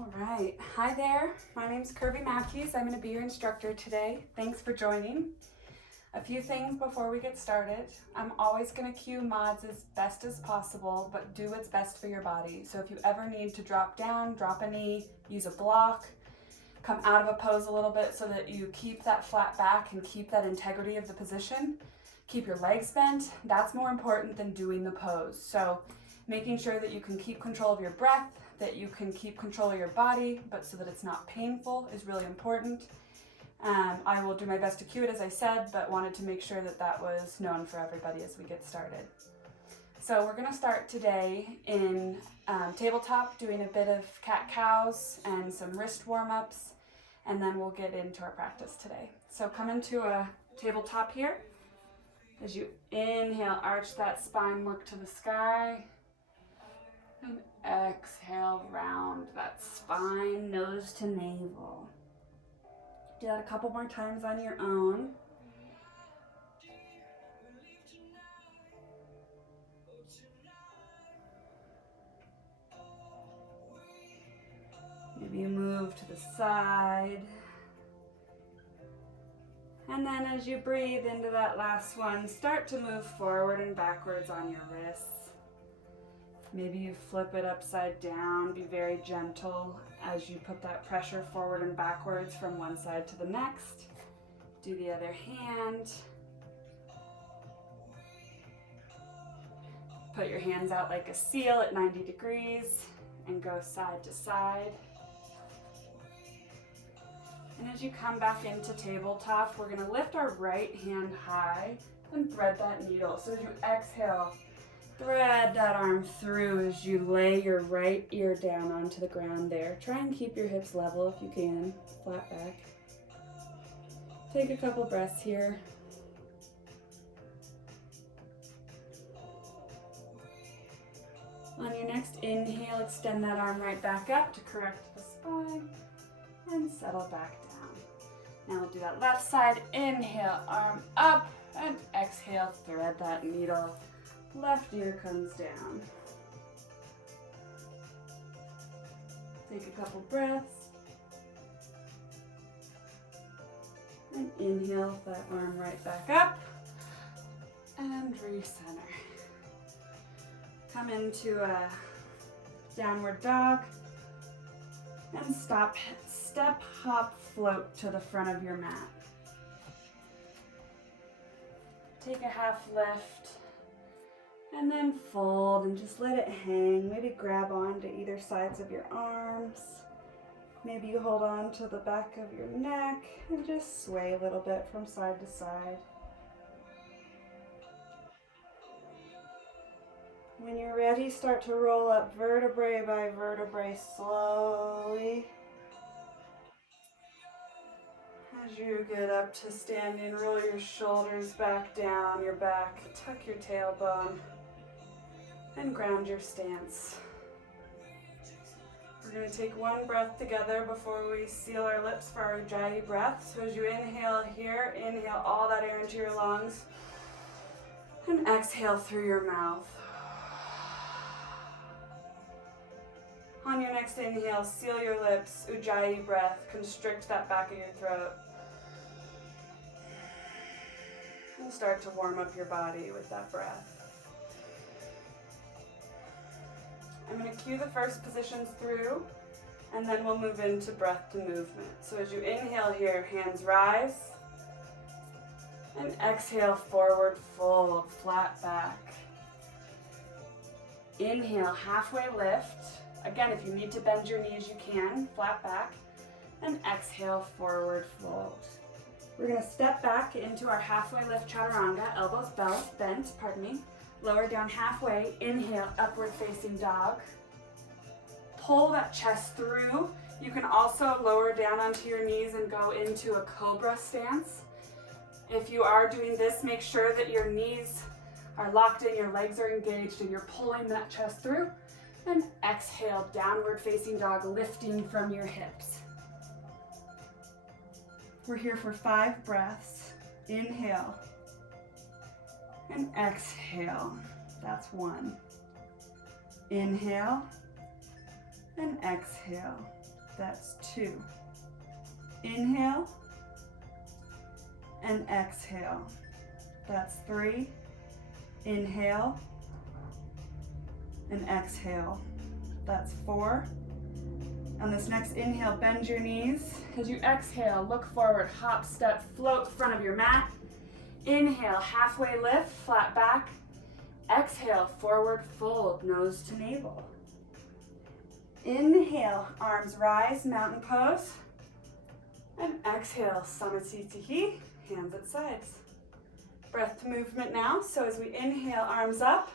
All right, hi there. My name's Kirby Matthews. I'm going to be your instructor today. Thanks for joining. A few things before we get started. I'm always going to cue mods as best as possible, but do what's best for your body. So if you ever need to drop down, drop a knee, use a block, come out of a pose a little bit so that you keep that flat back and keep that integrity of the position. Keep your legs bent. That's more important than doing the pose. So making sure that you can keep control of your breath, that you can keep control of your body, but so that it's not painful is really important. I will do my best to cue it, as I said, but wanted to make sure that that was known for everybody as we get started. So we're gonna start today in tabletop, doing a bit of cat-cows and some wrist warm-ups, and then we'll get into our practice today. So come into a tabletop here. As you inhale, arch that spine, look to the sky. And exhale, round that spine, nose to navel. Do that a couple more times on your own. Maybe you move to the side. And then as you breathe into that last one, start to move forward and backwards on your wrists. Maybe you flip it upside down. Be very gentle as you put that pressure forward and backwards from one side to the next. Do the other hand. Put your hands out like a seal at 90 degrees and go side to side. And as you come back into tabletop, we're gonna lift our right hand high and thread that needle. So as you exhale, thread that arm through as you lay your right ear down onto the ground there. Try and keep your hips level if you can, flat back. Take a couple breaths here. On your next inhale, extend that arm right back up to correct the spine and settle back down. Now we'll do that left side. Inhale, arm up, and exhale, thread that needle. Left ear comes down. Take a couple breaths. And inhale, that arm right back up. And recenter. Come into a downward dog. And step, hop, float to the front of your mat. Take a half lift. And then fold and just let it hang. Maybe grab on to either sides of your arms. Maybe you hold on to the back of your neck and just sway a little bit from side to side. When you're ready, start to roll up vertebrae by vertebrae slowly. As you get up to standing, roll your shoulders back down your back, tuck your tailbone, and ground your stance. We're going to take one breath together before we seal our lips for our Ujjayi breath. So as you inhale here, inhale all that air into your lungs, and exhale through your mouth. On your next inhale, seal your lips, Ujjayi breath, constrict that back of your throat. And start to warm up your body with that breath. I'm going to cue the first positions through, and then we'll move into breath to movement. So as you inhale here, hands rise, and exhale, forward fold, flat back. Inhale, halfway lift. Again, if you need to bend your knees, you can, flat back. And exhale, forward fold. We're going to step back into our halfway lift chaturanga, elbows bent, Lower down halfway, inhale, upward facing dog. Pull that chest through. You can also lower down onto your knees and go into a cobra stance. If you are doing this, make sure that your knees are locked in, your legs are engaged, and you're pulling that chest through. And exhale, downward facing dog, lifting from your hips. We're here for 5 breaths. Inhale. And exhale. That's 1. Inhale and exhale. That's 2. Inhale and exhale. That's 3. Inhale and exhale. That's 4. On this next inhale, bend your knees. As you exhale, look forward, hop, step, float front of your mat. Inhale, halfway lift, flat back. Exhale, forward fold, nose to navel. Inhale, arms rise, mountain pose. And exhale, Samasthiti, hands at sides. Breath to movement now. So as we inhale, arms up.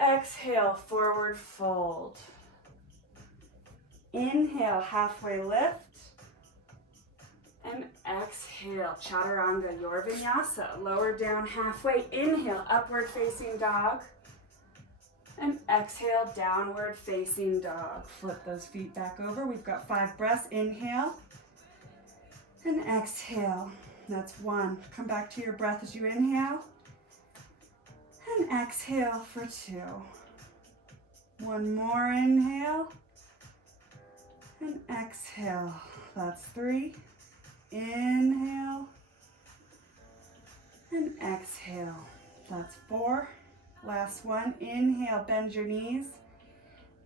Exhale, forward fold. Inhale, halfway lift. And exhale, Chaturanga, your vinyasa. Lower down halfway. Inhale, upward facing dog. And exhale, downward facing dog. Flip those feet back over. We've got 5 breaths. Inhale and exhale. That's 1. Come back to your breath as you inhale. And exhale for 2. 1 more inhale. And exhale. That's 3. Inhale. And exhale. That's 4. Last one. Inhale, bend your knees.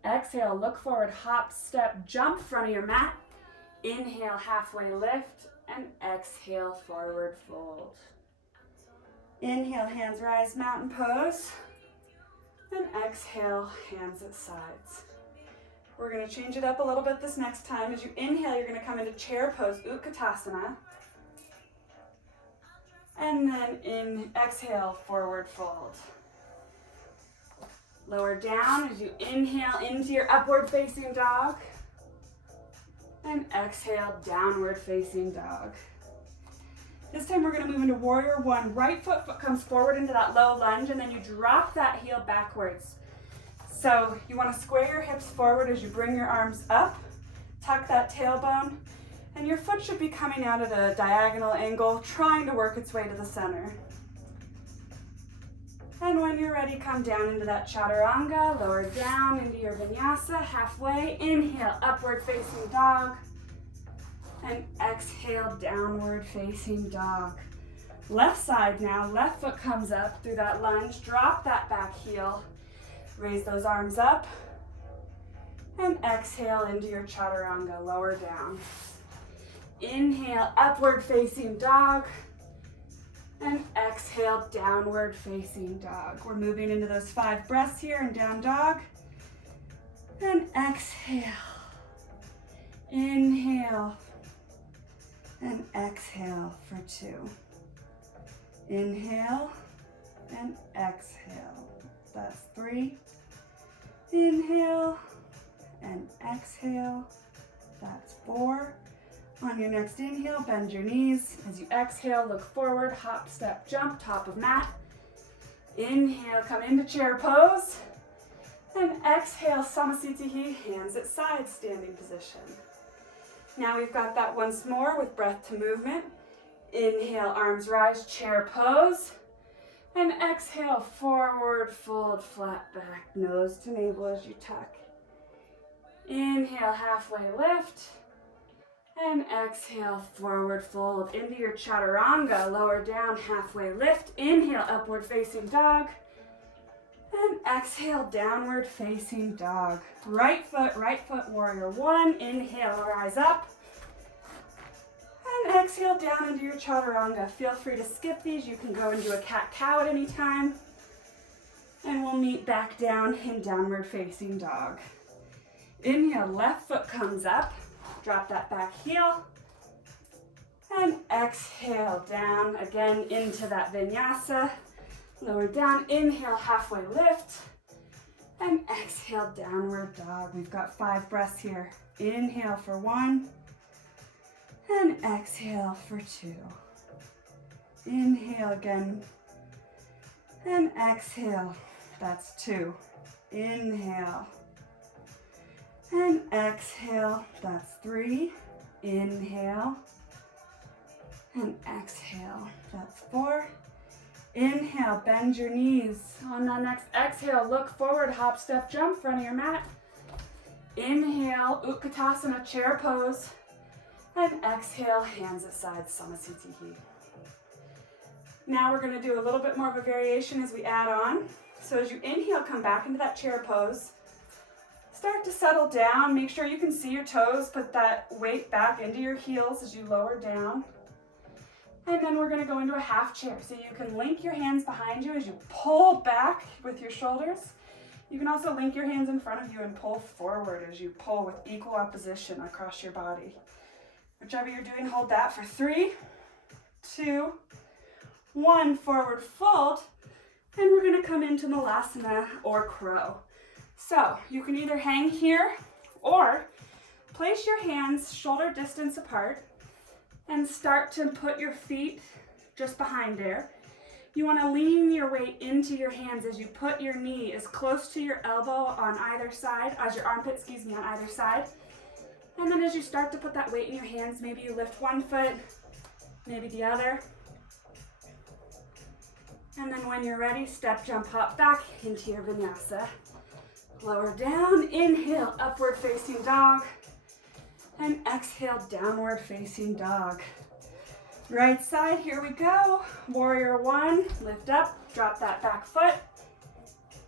Exhale, look forward, hop, step, jump front of your mat. Inhale, halfway lift. And exhale, forward fold. Inhale, hands rise, mountain pose. And exhale, hands at sides. We're going to change it up a little bit this next time. As you inhale, you're going to come into chair pose, Utkatasana. And then exhale, forward fold. Lower down as you inhale into your upward facing dog. And exhale, downward facing dog. This time we're going to move into warrior 1. Right foot comes forward into that low lunge, and then you drop that heel backwards. So you want to square your hips forward as you bring your arms up, tuck that tailbone, and your foot should be coming out at a diagonal angle, trying to work its way to the center. And when you're ready, come down into that Chaturanga, lower down into your vinyasa, halfway. Inhale, upward facing dog. And exhale, downward facing dog. Left side now, left foot comes up through that lunge. Drop that back heel. Raise those arms up. And exhale into your Chaturanga, lower down. Inhale, upward facing dog. And exhale, downward facing dog. We're moving into those 5 breaths here in down dog. And exhale. Inhale. And exhale for 2. Inhale and exhale. That's 3. Inhale and exhale. That's 4. On your next inhale, bend your knees. As you exhale, look forward, hop, step, jump, top of mat. Inhale, come into chair pose. And exhale, Samasthiti, hands at side, standing position. Now we've got that once more with breath to movement. Inhale, arms rise, chair pose. And exhale, forward fold, flat back, nose to navel as you tuck. Inhale, halfway lift. And exhale, forward fold into your Chaturanga, lower down, halfway lift. Inhale, upward facing dog. And exhale, downward facing dog. Right foot, warrior 1. Inhale, rise up. And exhale, down into your Chaturanga. Feel free to skip these. You can go into a cat-cow at any time. And we'll meet back down in downward facing dog. Inhale, left foot comes up. Drop that back heel. And exhale, down again into that vinyasa. Lower down, inhale, halfway lift. And exhale, downward dog. We've got 5 breaths here. Inhale for 1. And exhale for 2. Inhale again. And exhale. That's 2. Inhale. And exhale. That's 3. Inhale. And exhale. That's 4. Inhale, bend your knees. On that next exhale, look forward, hop, step, jump, front of your mat. Inhale, Utkatasana, chair pose. And exhale, hands at sides, Samasthiti. Now we're gonna do a little bit more of a variation as we add on. So as you inhale, come back into that chair pose. Start to settle down. Make sure you can see your toes. Put that weight back into your heels as you lower down. And then we're gonna go into a half chair. So you can link your hands behind you as you pull back with your shoulders. You can also link your hands in front of you and pull forward as you pull with equal opposition across your body. Whichever you're doing, hold that for 3, 2, 1, forward fold. And we're gonna come into Malasana or crow. So you can either hang here or place your hands shoulder distance apart and start to put your feet just behind there. You want to lean your weight into your hands as you put your knee as close to your elbow on either side, as your armpit, on either side. And then as you start to put that weight in your hands, maybe you lift one foot, maybe the other. And then when you're ready, step, jump, hop back into your vinyasa. Lower down, inhale, upward facing dog. And exhale, downward facing dog. Right side, here we go. Warrior one, lift up, drop that back foot.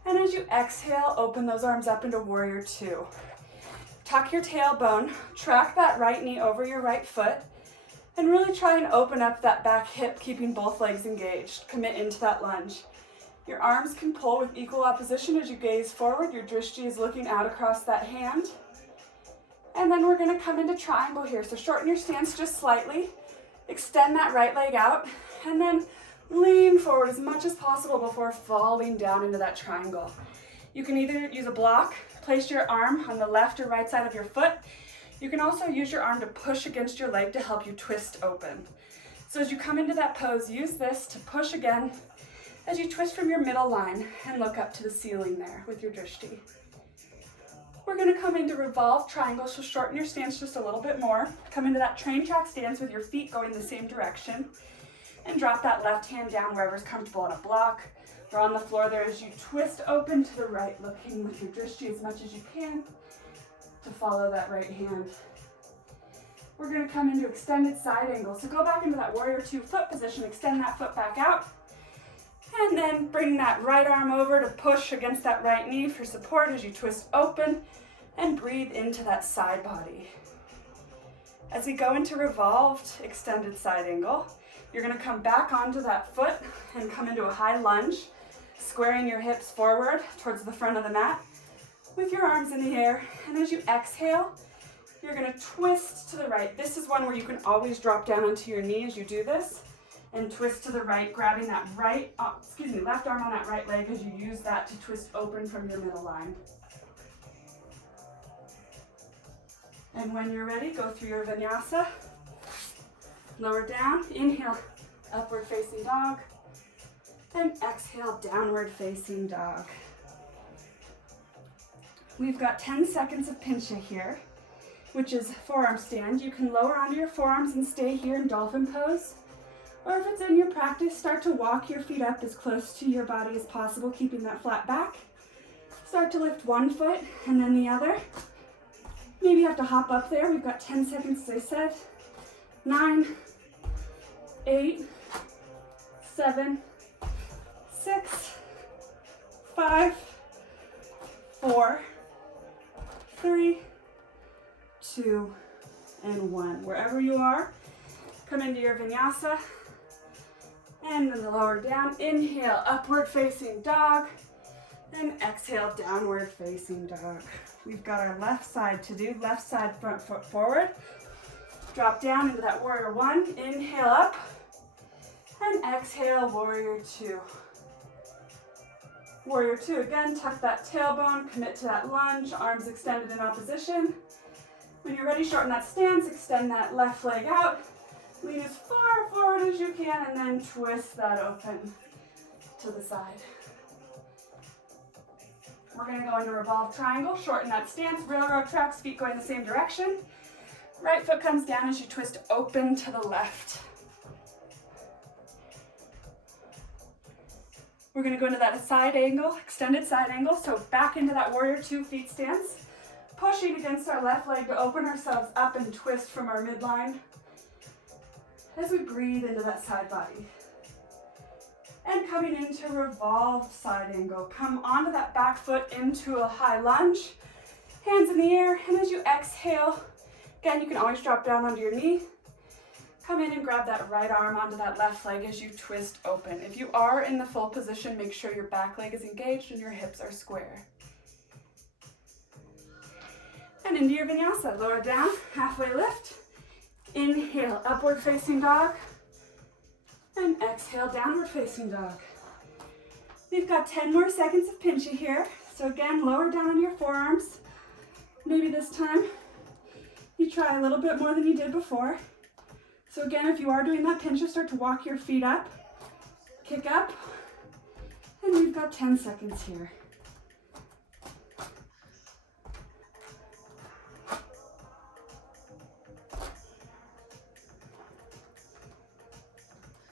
And as you exhale, open those arms up into warrior two. Tuck your tailbone, track that right knee over your right foot, and really try and open up that back hip, keeping both legs engaged. Commit into that lunge. Your arms can pull with equal opposition as you gaze forward. Your drishti is looking out across that hand. And then we're gonna come into triangle here. So shorten your stance just slightly. Extend that right leg out, and then lean forward as much as possible before falling down into that triangle. You can either use a block, place your arm on the left or right side of your foot. You can also use your arm to push against your leg to help you twist open. So as you come into that pose, use this to push again as you twist from your middle line and look up to the ceiling there with your drishti. We're gonna come into revolve triangle, so shorten your stance just a little bit more. Come into that train track stance with your feet going the same direction. And drop that left hand down wherever's comfortable on a block or on the floor there as you twist open to the right, looking with your drishti as much as you can to follow that right hand. We're gonna come into extended side angle. So go back into that warrior two foot position, extend that foot back out. And then bring that right arm over to push against that right knee for support as you twist open and breathe into that side body. As we go into revolved extended side angle, you're gonna come back onto that foot and come into a high lunge, squaring your hips forward towards the front of the mat with your arms in the air. And as you exhale, you're gonna twist to the right. This is one where you can always drop down onto your knee as you do this. And twist to the right, grabbing that left arm on that right leg as you use that to twist open from your middle line. And when you're ready, go through your vinyasa. Lower down, inhale, upward facing dog. And exhale, downward facing dog. We've got 10 seconds of pincha here, which is forearm stand. You can lower onto your forearms and stay here in dolphin pose. Or if it's in your practice, start to walk your feet up as close to your body as possible, keeping that flat back. Start to lift one foot and then the other. Maybe you have to hop up there. We've got 10 seconds, as I said. 9, 8, 7, 6, 5, 4, 3, 2, and 1. Wherever you are, come into your vinyasa. And then the lower down, inhale, upward facing dog, and exhale, downward facing dog. We've got our left side to do, left side front foot forward. Drop down into that warrior one, inhale up, and exhale, warrior two. Warrior two, again, tuck that tailbone, commit to that lunge, arms extended in opposition. When you're ready, shorten that stance, extend that left leg out. Lean as far forward as you can and then twist that open to the side. We're gonna go into revolve triangle, shorten that stance, railroad tracks, feet going the same direction. Right foot comes down as you twist open to the left. We're gonna go into that side angle, extended side angle, so back into that warrior two feet stance. pushing against our left leg to open ourselves up and twist from our midline as we breathe into that side body. And coming into revolved side angle. Come onto that back foot into a high lunge, hands in the air, and as you exhale, again, you can always drop down onto your knee. Come in and grab that right arm onto that left leg as you twist open. If you are in the full position, make sure your back leg is engaged and your hips are square. And into your vinyasa, lower down, halfway lift. Inhale, upward facing dog. And exhale, downward facing dog. We've got 10 more seconds of pinchy here. So again, lower down on your forearms. Maybe this time you try a little bit more than you did before. So again, if you are doing that pinch, start to walk your feet up, kick up, and we've got 10 seconds here.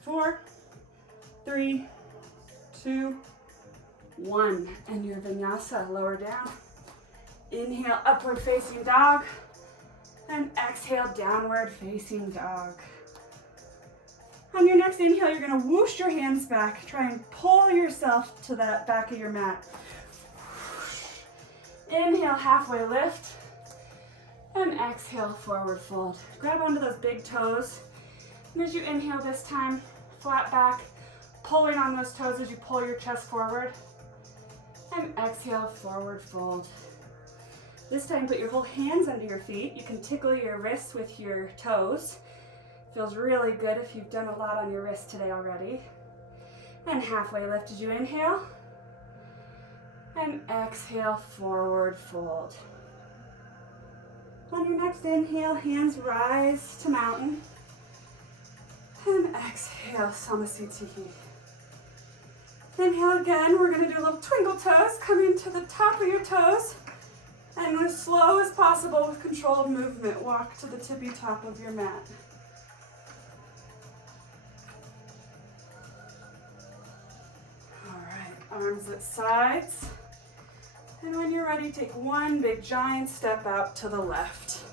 4, 3, 2, 1. And your vinyasa, lower down. Inhale, upward facing dog. And exhale, downward facing dog. On your next inhale, you're gonna whoosh your hands back. Try and pull yourself to that back of your mat. Inhale, halfway lift. And exhale, forward fold. Grab onto those big toes. And as you inhale this time, flat back, pulling on those toes as you pull your chest forward. And exhale, forward fold. This time, put your whole hands under your feet. You can tickle your wrists with your toes. Feels really good if you've done a lot on your wrist today already. And halfway lift as you inhale. And exhale, forward fold. On your next inhale, hands rise to mountain. And exhale, Samasthiti. Inhale again, we're gonna do a little twinkle toes, coming to the top of your toes. And as slow as possible with controlled movement, walk to the tippy top of your mat. All right, arms at sides. And when you're ready, take one big giant step out to the left.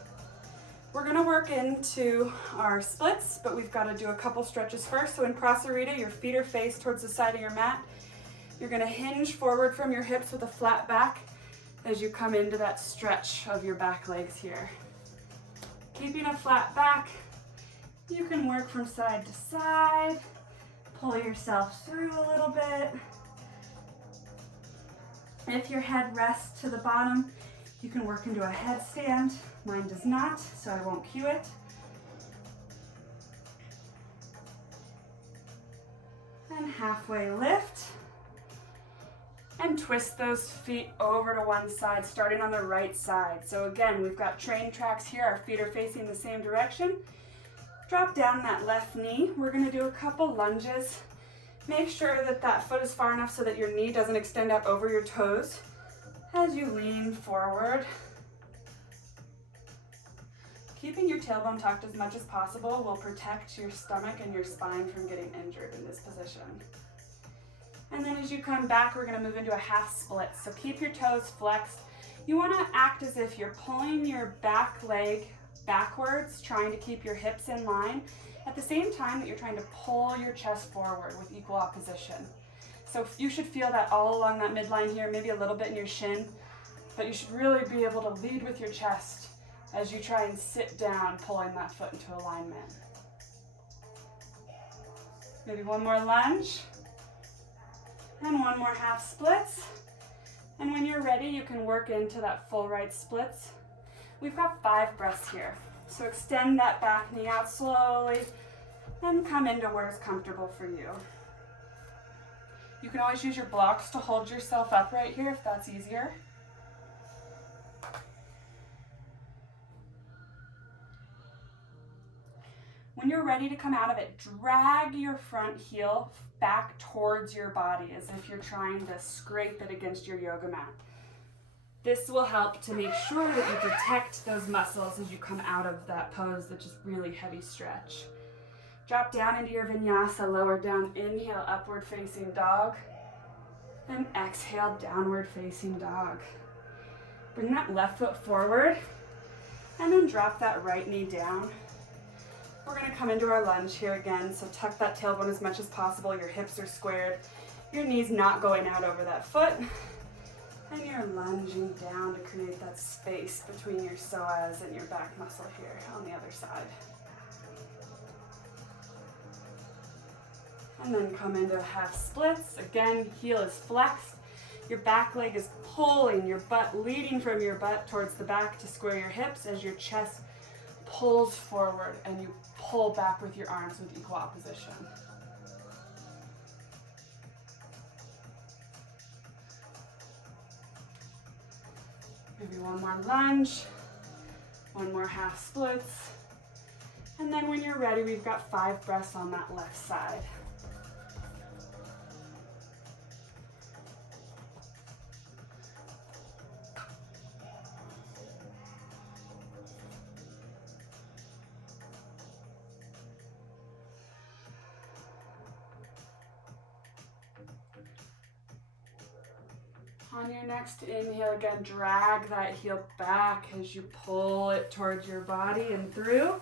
We're gonna work into our splits, but we've gotta do a couple stretches first. So in Prasarita, your feet are faced towards the side of your mat. You're gonna hinge forward from your hips with a flat back as you come into that stretch of your back legs here. Keeping a flat back, you can work from side to side, pull yourself through a little bit. If your head rests to the bottom, you can work into a headstand. Mine does not, so I won't cue it. And halfway lift. And twist those feet over to one side, starting on the right side. So again, we've got train tracks here. Our feet are facing the same direction. Drop down that left knee. We're gonna do a couple lunges. Make sure that that foot is far enough so that your knee doesn't extend up over your toes as you lean forward. Keeping your tailbone tucked as much as possible will protect your stomach and your spine from getting injured in this position. And then as you come back, we're gonna move into a half split. So keep your toes flexed. You wanna act as if you're pulling your back leg backwards, trying to keep your hips in line, at the same time that you're trying to pull your chest forward with equal opposition. So you should feel that all along that midline here, maybe a little bit in your shin, but you should really be able to lead with your chest as you try and sit down, pulling that foot into alignment. Maybe one more lunge. And one more half splits. And when you're ready, you can work into that full right splits. We've got 5 breaths here. So extend that back knee out slowly and come into where it's comfortable for you. You can always use your blocks to hold yourself upright here if that's easier. When you're ready to come out of it, drag your front heel back towards your body as if you're trying to scrape it against your yoga mat. This will help to make sure that you protect those muscles as you come out of that pose that's just really heavy stretch. Drop down into your vinyasa, lower down, inhale, upward facing dog, and exhale, downward facing dog. Bring that left foot forward and then drop that right knee down. We're gonna come into our lunge here again, so tuck that tailbone as much as possible. Your hips are squared, your knees not going out over that foot, and you're lunging down to create that space between your psoas and your back muscle here on the other side. And then come into half splits. Again, heel is flexed. Your back leg is pulling your butt, leading from your butt towards the back to square your hips as your chest pulls forward and you pull back with your arms with equal opposition. Maybe one more lunge, one more half splits. And then when you're ready, we've got 5 breaths on that left side. On your next inhale, again, drag that heel back as you pull it towards your body and through.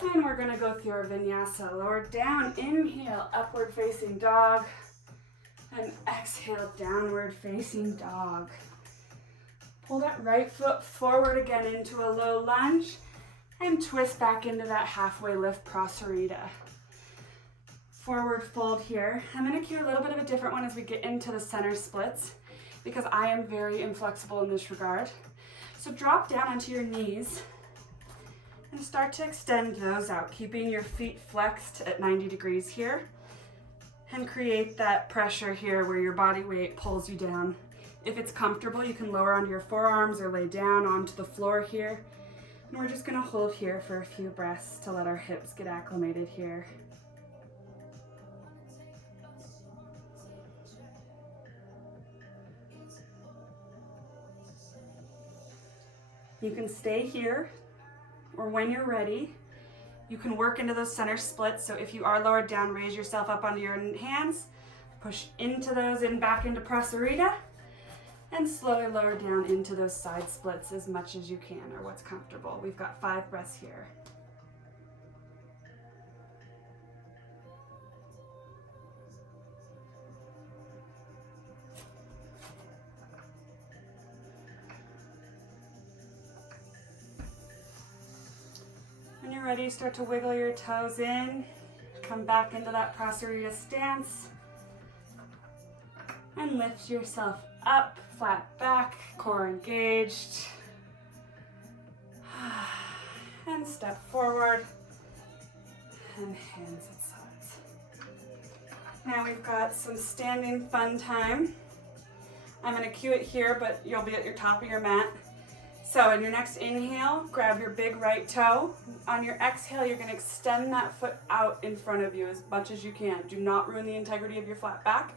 And we're gonna go through our vinyasa. Lower down, inhale, upward facing dog. And exhale, downward facing dog. Pull that right foot forward again into a low lunge and twist back into that halfway lift, Prasarita. Forward fold here. I'm gonna cue a little bit of a different one as we get into the center splits, because I am very inflexible in this regard. So drop down onto your knees and start to extend those out, keeping your feet flexed at 90 degrees here, and create that pressure here where your body weight pulls you down. If it's comfortable, you can lower onto your forearms or lay down onto the floor here. And we're just gonna hold here for a few breaths to let our hips get acclimated here. You can stay here, or when you're ready, you can work into those center splits. So if you are lowered down, raise yourself up onto your hands, push into those and back into Prasarita, and slowly lower down into those side splits as much as you can, or what's comfortable. We've got 5 breaths here. When you're ready, start to wiggle your toes in, come back into that Prasarita stance, and lift yourself up, flat back, core engaged. And step forward, and hands at sides. Now we've got some standing fun time. I'm gonna cue it here, but you'll be at your top of your mat. So in your next inhale, grab your big right toe. On your exhale, you're gonna extend that foot out in front of you as much as you can. Do not ruin the integrity of your flat back.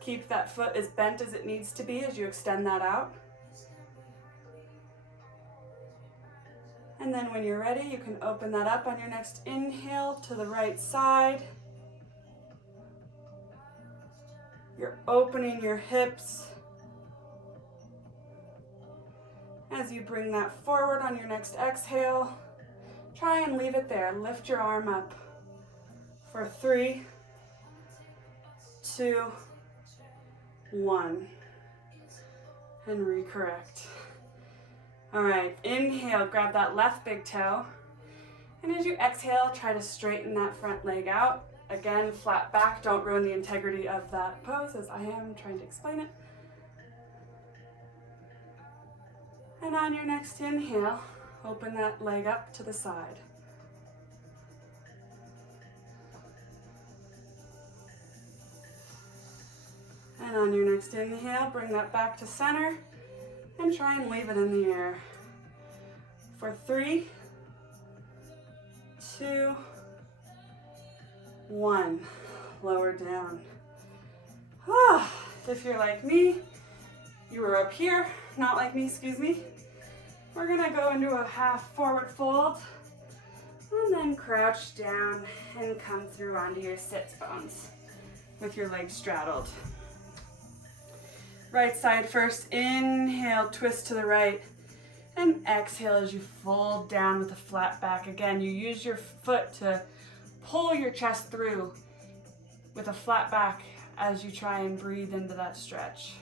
Keep that foot as bent as it needs to be as you extend that out. And then when you're ready, you can open that up on your next inhale to the right side. You're opening your hips. As you bring that forward on your next exhale, try and leave it there. Lift your arm up for 3, 2, 1, and recorrect. All right, inhale, grab that left big toe, and as you exhale, try to straighten that front leg out. Again, flat back, don't ruin the integrity of that pose as I am trying to explain it. And on your next inhale, open that leg up to the side. And on your next inhale, bring that back to center and try and leave it in the air. For 3, 2, 1. Lower down. If you're like me, you were up here, not like me, excuse me. We're gonna go into a half forward fold and then crouch down and come through onto your sits bones with your legs straddled. Right side first. Inhale, twist to the right. And exhale as you fold down with a flat back. Again, you use your foot to pull your chest through with a flat back as you try and breathe into that stretch.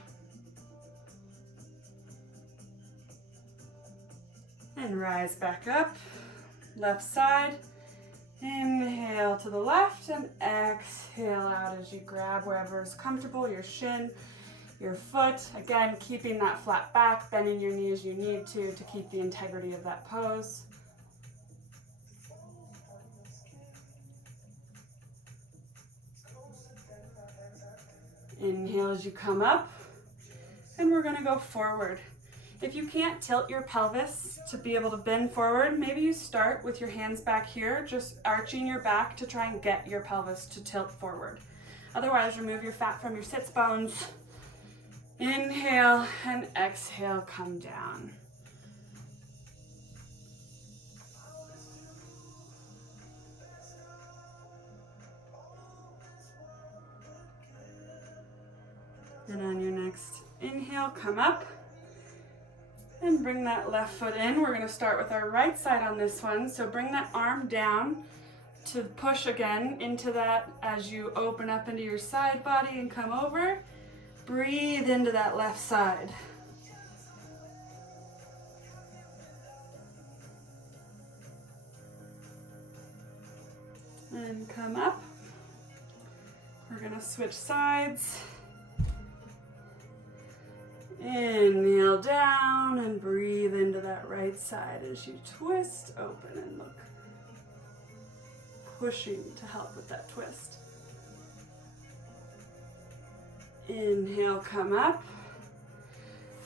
And rise back up. Left side. Inhale to the left and exhale out as you grab wherever is comfortable, your shin, your foot. Again, keeping that flat back, bending your knee as you need to keep the integrity of that pose. Inhale as you come up, and we're gonna go forward. If you can't tilt your pelvis to be able to bend forward, maybe you start with your hands back here, just arching your back to try and get your pelvis to tilt forward. Otherwise, remove your fat from your sits bones. Inhale and exhale, come down. And on your next inhale, come up and bring that left foot in. We're gonna start with our right side on this one. So bring that arm down to push again into that as you open up into your side body and come over. Breathe into that left side. And come up. We're gonna switch sides. Inhale down and breathe into that right side as you twist, open and look. Pushing to help with that twist. Inhale, come up.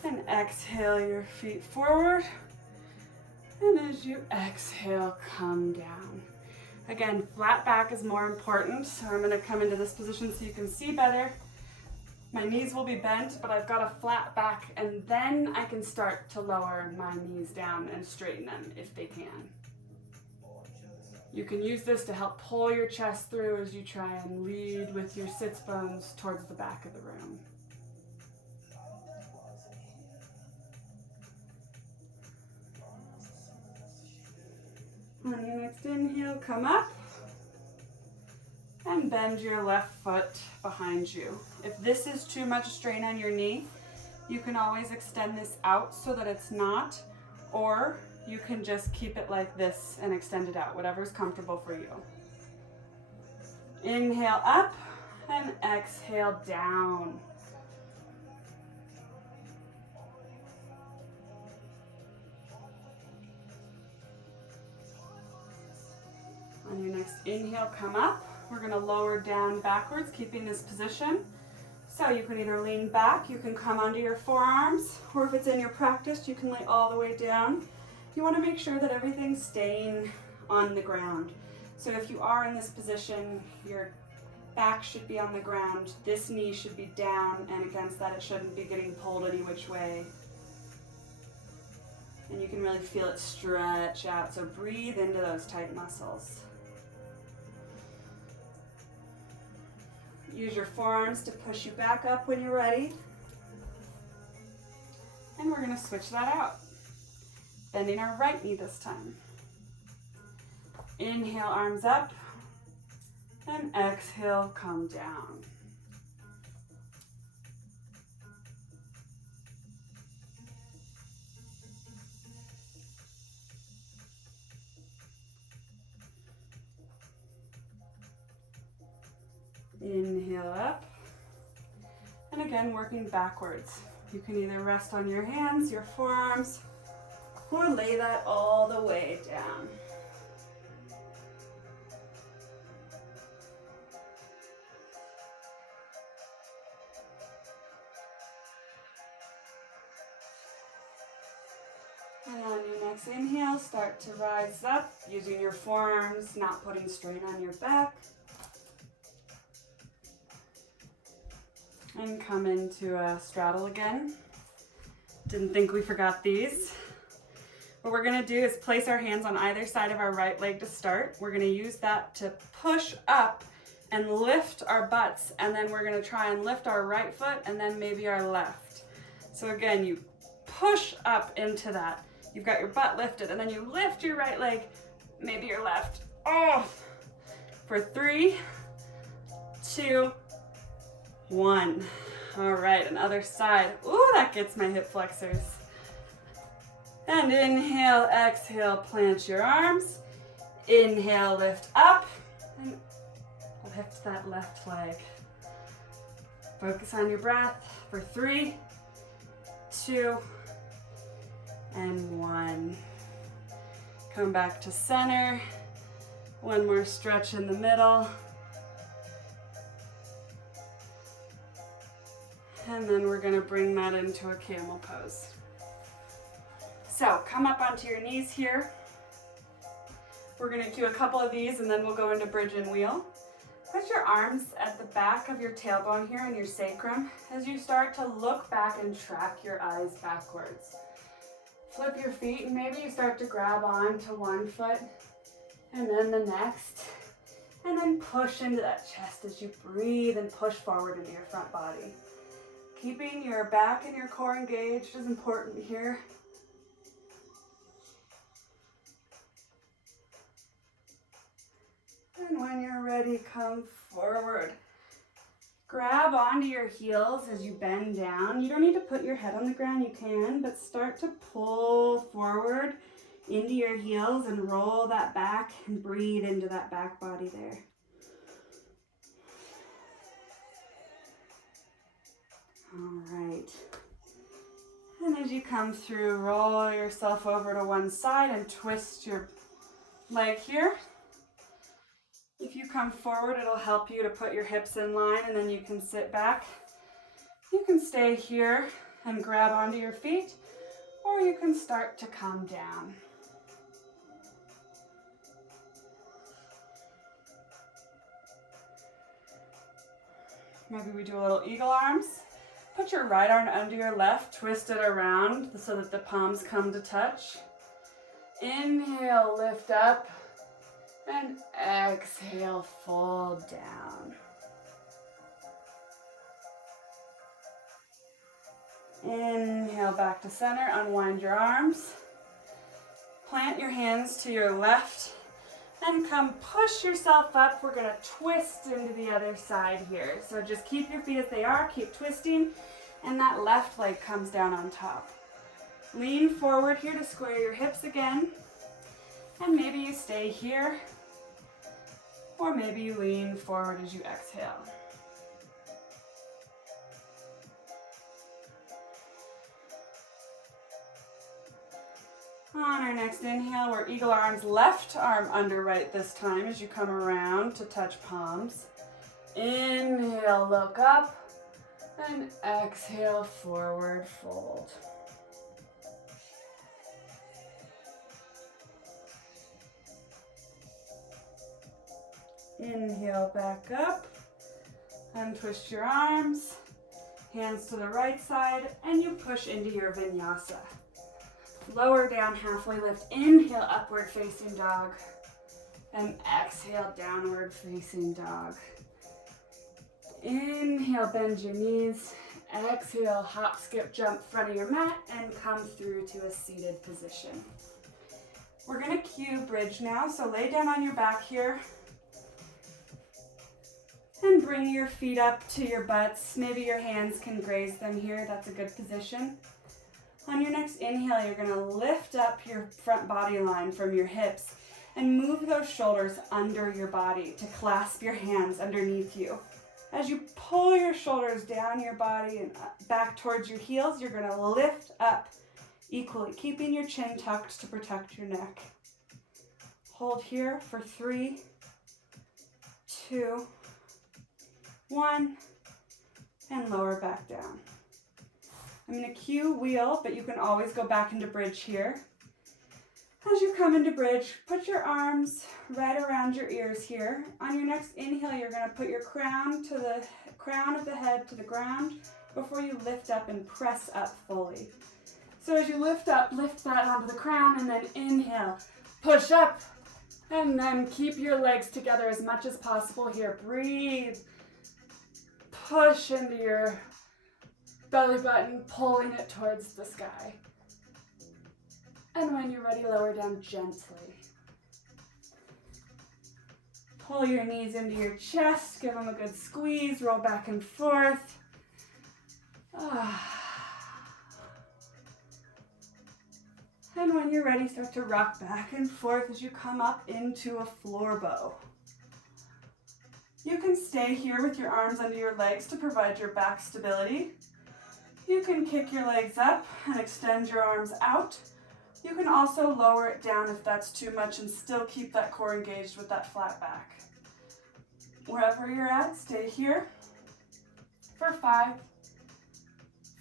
And exhale your feet forward. And as you exhale, come down. Again, flat back is more important. So I'm gonna come into this position so you can see better. My knees will be bent, but I've got a flat back, and then I can start to lower my knees down and straighten them if they can. You can use this to help pull your chest through as you try and lead with your sits bones towards the back of the room. On your next inhale, come up. And bend your left foot behind you. If this is too much strain on your knee, you can always extend this out so that it's not, or you can just keep it like this and extend it out, whatever's comfortable for you. Inhale up and exhale down. On your next inhale, come up. We're gonna lower down backwards, keeping this position. So you can either lean back, you can come onto your forearms, or if it's in your practice, you can lay all the way down. You wanna make sure that everything's staying on the ground. So if you are in this position, your back should be on the ground, this knee should be down, and against that it shouldn't be getting pulled any which way. And you can really feel it stretch out, so breathe into those tight muscles. Use your forearms to push you back up when you're ready. And we're gonna switch that out. Bending our right knee this time. Inhale, arms up. And exhale, come down. Inhale up. And again, working backwards. You can either rest on your hands, your forearms, or lay that all the way down. And on your next inhale, start to rise up, using your forearms, not putting strain on your back. And come into a straddle again. Didn't think we forgot these. What we're gonna do is place our hands on either side of our right leg to start. We're gonna use that to push up and lift our butts, and then we're gonna try and lift our right foot and then maybe our left. So again, you push up into that. You've got your butt lifted, and then you lift your right leg, maybe your left. Oh, for 3, 2, 1. All right, and other side. Ooh, that gets my hip flexors. And inhale, exhale, plant your arms. Inhale, lift up, and lift that left leg. Focus on your breath for 3, 2, and 1. Come back to center. One more stretch in the middle. And then we're gonna bring that into a camel pose. So come up onto your knees here. We're gonna do a couple of these and then we'll go into bridge and wheel. Put your arms at the back of your tailbone here in your sacrum as you start to look back and track your eyes backwards. Flip your feet and maybe you start to grab on to one foot and then the next. And then push into that chest as you breathe and push forward into your front body. Keeping your back and your core engaged is important here. And when you're ready, come forward. Grab onto your heels as you bend down. You don't need to put your head on the ground, you can, but start to pull forward into your heels and roll that back and breathe into that back body there. All right. And as you come through, roll yourself over to one side and twist your leg here. If you come forward, it'll help you to put your hips in line and then you can sit back. You can stay here and grab onto your feet, or you can start to come down. Maybe we do a little eagle arms. Put your right arm under your left, twist it around so that the palms come to touch. Inhale, lift up, and exhale, fold down. Inhale, back to center, unwind your arms. Plant your hands to your left and come push yourself up. We're gonna twist into the other side here. So just keep your feet as they are, keep twisting, and that left leg comes down on top. Lean forward here to square your hips again, and maybe you stay here, or maybe you lean forward as you exhale. On our next inhale, we're eagle arms, left arm under right this time as you come around to touch palms. Inhale, look up, and exhale, forward fold. Inhale, back up, untwist your arms, hands to the right side, and you push into your vinyasa. Lower down, halfway lift. Inhale, upward facing dog. And exhale, downward facing dog. Inhale, bend your knees. Exhale, hop, skip, jump, front of your mat, and come through to a seated position. We're gonna cue bridge now, so lay down on your back here. And bring your feet up to your butts. Maybe your hands can graze them here. That's a good position. On your next inhale, you're gonna lift up your front body line from your hips and move those shoulders under your body to clasp your hands underneath you. As you pull your shoulders down your body and back towards your heels, you're gonna lift up equally, keeping your chin tucked to protect your neck. Hold here for 3, 2, 1, and lower back down. I'm going to cue wheel, but you can always go back into bridge here. As you come into bridge, put your arms right around your ears here. On your next inhale, you're going to put your crown of the head to the ground before you lift up and press up fully. So as you lift up, lift that onto the crown, and then inhale, push up, And then keep your legs together as much as possible here. Breathe. Push into your belly button, pulling it towards the sky. And when you're ready, lower down gently. Pull your knees into your chest, give them a good squeeze, roll back and forth. And when you're ready, start to rock back and forth as you come up into a floor bow. You can stay here with your arms under your legs to provide your back stability. You can kick your legs up and extend your arms out. You can also lower it down if that's too much and still keep that core engaged with that flat back. Wherever you're at, stay here for 5,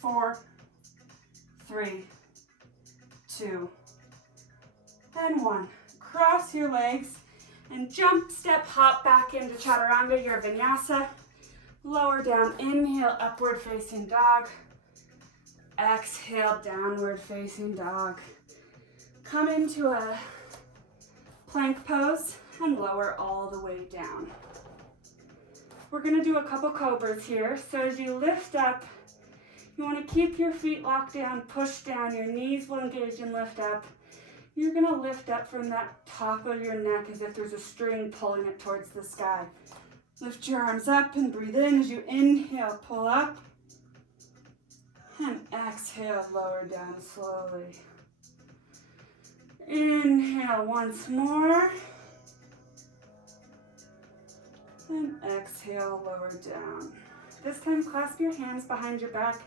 4, 3, 2, and 1. Cross your legs and jump, step, hop back into Chaturanga, your vinyasa. Lower down, inhale, upward facing dog. Exhale, downward facing dog. Come into a plank pose and lower all the way down. We're gonna do a couple cobras here. So as you lift up, you wanna keep your feet locked down, push down, your knees will engage and lift up. You're gonna lift up from that top of your neck as if there's a string pulling it towards the sky. Lift your arms up and breathe in as you inhale, pull up. And exhale, lower down slowly. Inhale once more. And exhale, lower down. This time, clasp your hands behind your back.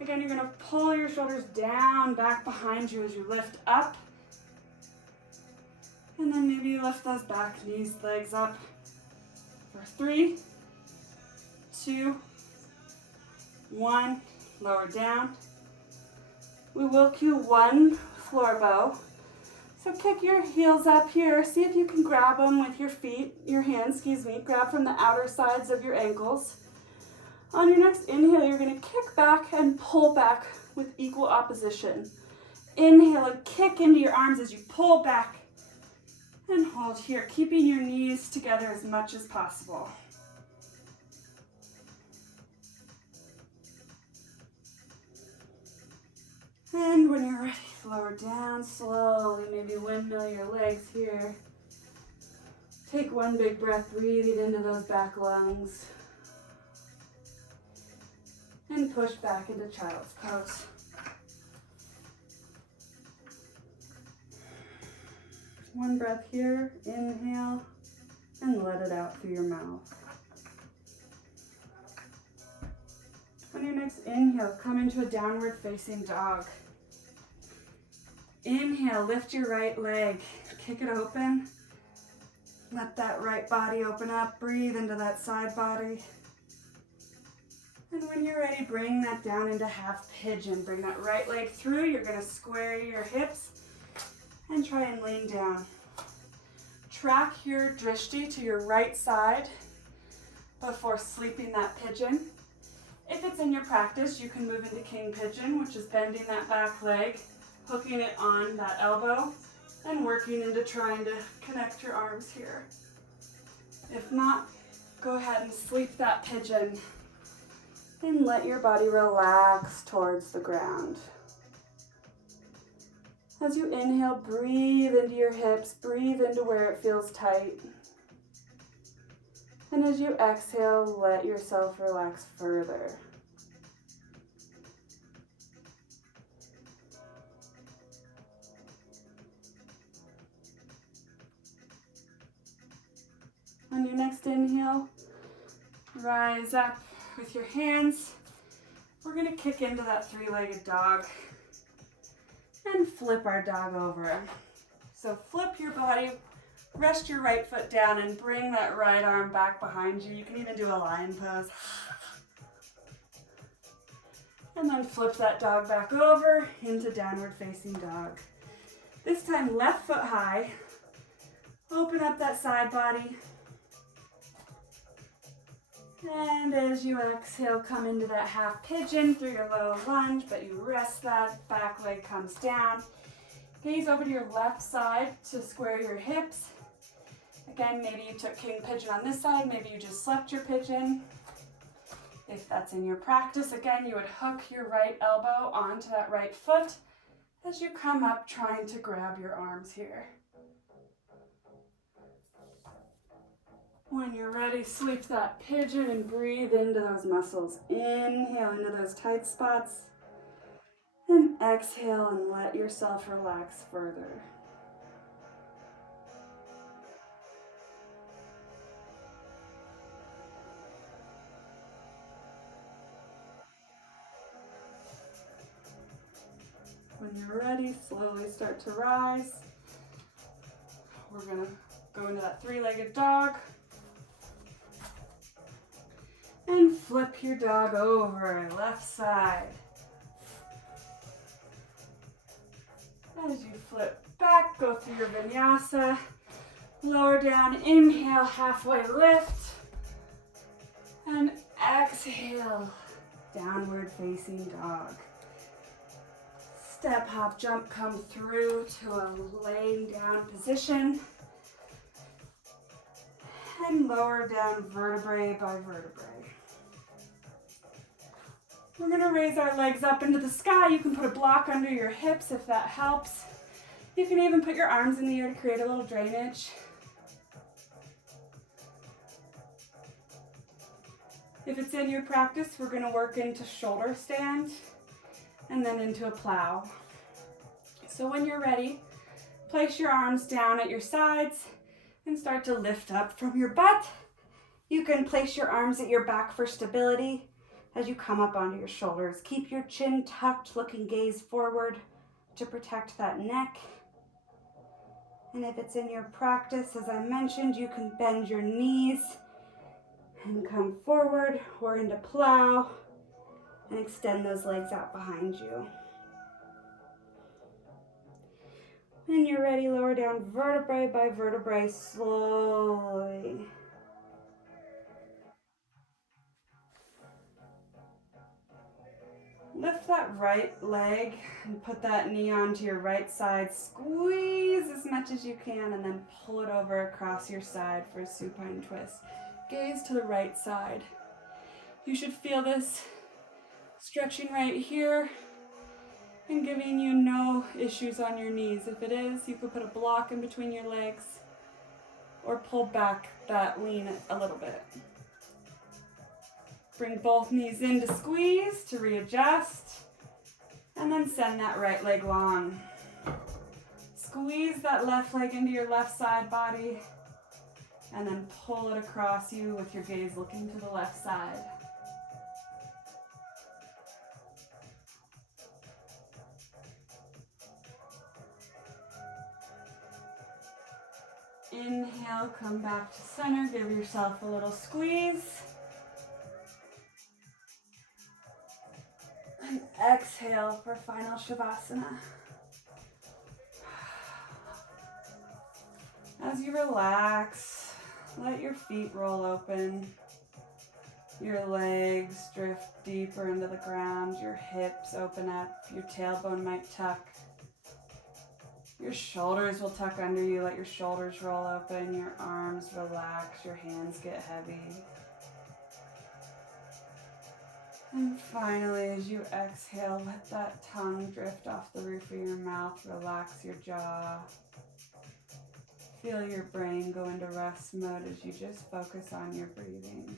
Again, you're gonna pull your shoulders down, back behind you as you lift up. And then maybe you lift those back knees, legs up for 3, 2, 1. Lower down. We will cue 1 floor bow. So kick your heels up here. See if you can grab them with your feet, your hands, grab from the outer sides of your ankles. On your next inhale, you're gonna kick back and pull back with equal opposition. Inhale and kick into your arms as you pull back and hold here, keeping your knees together as much as possible. And when you're ready, lower down slowly, maybe windmill your legs here. Take 1 big breath, breathing into those back lungs. And push back into child's pose. One breath here, inhale, and let it out through your mouth. On your next inhale, come into a downward facing dog. Inhale, lift your right leg, kick it open. Let that right body open up, breathe into that side body. And when you're ready, bring that down into half pigeon. Bring that right leg through. You're gonna square your hips and try and lean down. Track your drishti to your right side before sleeping that pigeon. If it's in your practice, you can move into king pigeon, which is bending that back leg, hooking it on that elbow, and working into trying to connect your arms here. If not, go ahead and sleep that pigeon and let your body relax towards the ground. As you inhale, breathe into your hips, breathe into where it feels tight. And as you exhale, let yourself relax further. On your next inhale, rise up with your hands. We're gonna kick into that 3-legged dog and flip our dog over. So flip your body, rest your right foot down and bring that right arm back behind you. You can even do a lion pose. And then flip that dog back over into downward facing dog. This time left foot high. Open up that side body. And as you exhale, come into that half pigeon through your low lunge, but you rest that, back leg comes down. Gaze over to your left side to square your hips. Again, maybe you took king pigeon on this side, maybe you just slept your pigeon. If that's in your practice, again, you would hook your right elbow onto that right foot as you come up trying to grab your arms here. When you're ready, sweep that pigeon and breathe into those muscles. Inhale into those tight spots and exhale and let yourself relax further. When you're ready, slowly start to rise. We're gonna go into that three-legged dog. And flip your dog over, left side. As you flip back, go through your vinyasa. Lower down, inhale, halfway lift. And exhale, downward facing dog. Step, hop, jump, come through to a laying down position. And lower down vertebrae by vertebrae. We're gonna raise our legs up into the sky. You can put a block under your hips if that helps. You can even put your arms in the air to create a little drainage. If it's in your practice, we're gonna work into shoulder stand and then into a plow. So when you're ready, place your arms down at your sides and start to lift up from your butt. You can place your arms at your back for stability as you come up onto your shoulders. Keep your chin tucked, looking gaze forward to protect that neck. And if it's in your practice, as I mentioned, you can bend your knees and come forward or into plow and extend those legs out behind you. When you're ready, lower down vertebrae by vertebrae slowly. Lift that right leg and put that knee onto your right side. Squeeze as much as you can and then pull it over across your side for a supine twist. Gaze to the right side. You should feel this stretching right here and giving you no issues on your knees. If it is, you could put a block in between your legs or pull back that lean a little bit. Bring both knees in to squeeze, to readjust, and then send that right leg long. Squeeze that left leg into your left side body, and then pull it across you with your gaze looking to the left side. Inhale, come back to center, give yourself a little squeeze. And exhale for final Shavasana. As you relax, let your feet roll open. Your legs drift deeper into the ground. Your hips open up. Your tailbone might tuck. Your shoulders will tuck under you. Let your shoulders roll open. Your arms relax. Your hands get heavy. And finally, as you exhale, let that tongue drift off the roof of your mouth. Relax your jaw. Feel your brain go into rest mode as you just focus on your breathing.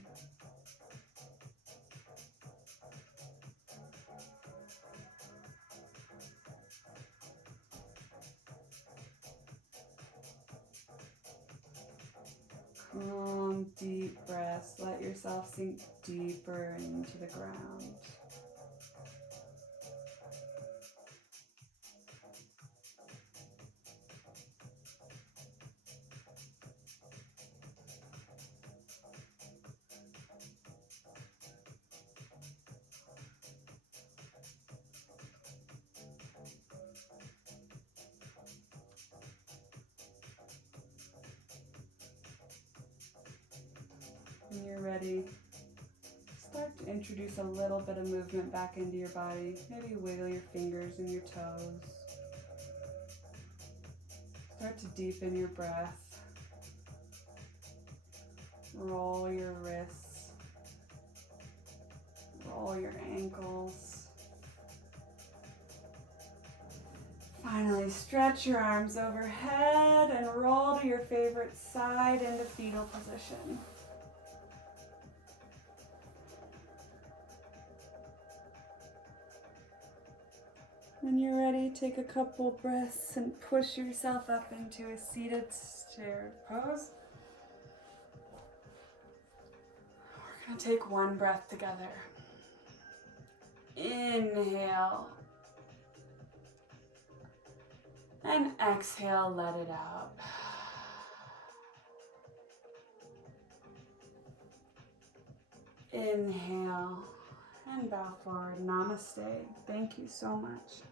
Calm, deep breaths. Let yourself sink deeper into the ground. When you're ready, start to introduce a little bit of movement back into your body. Maybe wiggle your fingers and your toes. Start to deepen your breath. Roll your wrists. Roll your ankles. Finally, stretch your arms overhead and roll to your favorite side into fetal position. When you're ready, take a couple breaths and push yourself up into a seated chair pose. We're going to take one breath together. Inhale. And exhale, let it out. Inhale and bow forward. Namaste. Thank you so much.